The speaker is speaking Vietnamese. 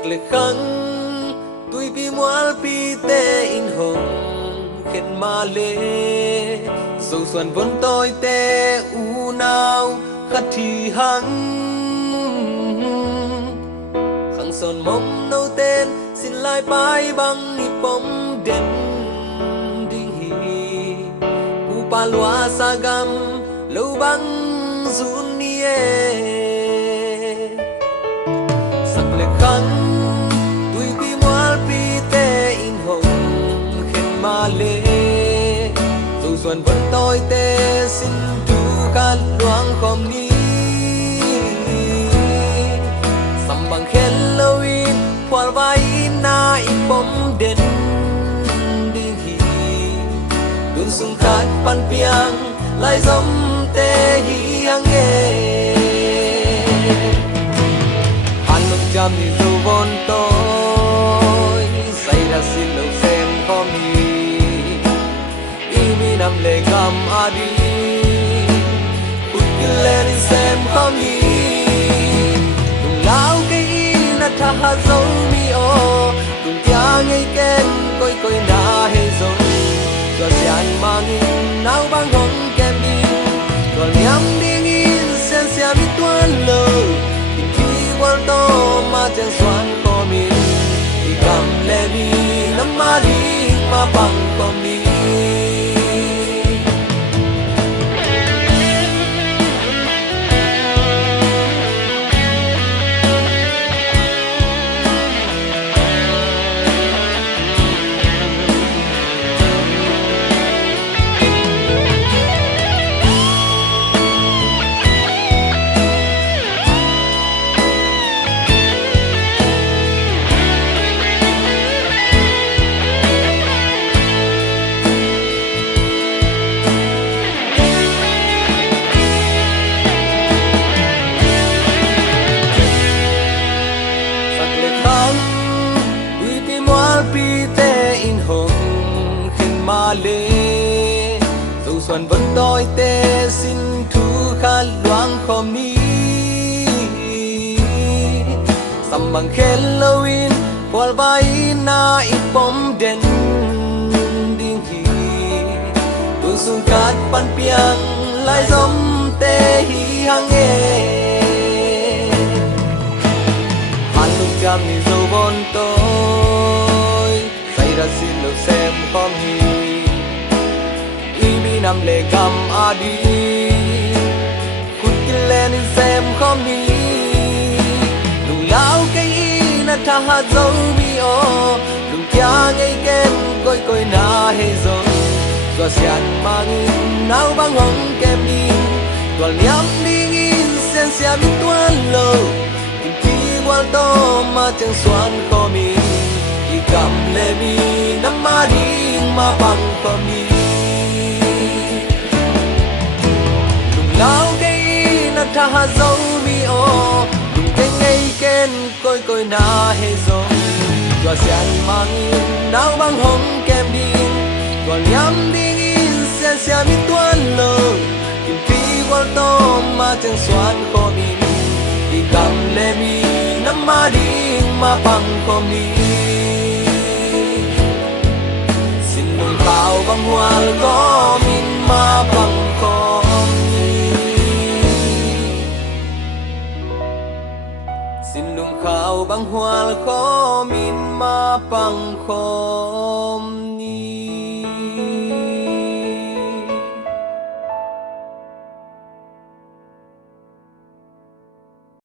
sắc lệ khăn tui pi mual pi te in hồng khen ma lê dầu xuân vốn tôi te u nào khát thì hăng khăng son mong nâu tên xin lại bay băng ni bom đen đinh hi u pa loa sagam lâu băng run nie sắc lệ khăn tui pi mual pi te in hồng khen ma lê dầu xuân vẫn tôi te xin tu khát loang khom ni sam bằng khen lâu in phal vai na in bom đen đinh hi đun sung khát pan piang lại dâm te hi ang nghe han lúc jam ni dù von tôi say ra xin lâu xem có mi imi nam le gam adi ut lên xem có mi tung lao cái na tha ha dấu mi o tung tia ngay ken coi coi na hay dấu cho gian mang in nao bang hong kem đi còn nhắm đi in sen sen mi tuan lơ tình khi quan to mà chẳng xoan có mi thì cầm lệ mi nắm ma đi mà bằng có mi lê dầu xuân vẫn tôi te xin thu khát loang khom ni sam bằng khen lâu in phal vai na ít bom đen đinh hi đun sung khát pan piang lại dom te hi hang nghe han lúc jam ni dầu bon tôi say ra xin lâu xem khom hi nam le gam adi khut kilen xem khom ni lung lao cái na tha ha dấu mi o lung tia ngay ken coi coi na hay dấu cho xian mang nao bang hong kem đi toàn nhắm đi in sen sia mi tuan lo tình khi quan to mà chẳng xoan khó mi thì cầm le mi nắm ma đi mà bằng khó mi lao cái na tha ha dấu mi o đừng cái ngay ken coi coi na hay dấu cho xian mang in nao bang hong kem đi còn nhắm đi in sen sia mi tuan lơ tìm phi quan to mà chẳng xoan khó mi thì cầm le mi nắm ma đi mà bằng khó mi xin mừng tao bang hoa có min mà bằng khó xin lùng khao băng hoa khó min ma bằng khom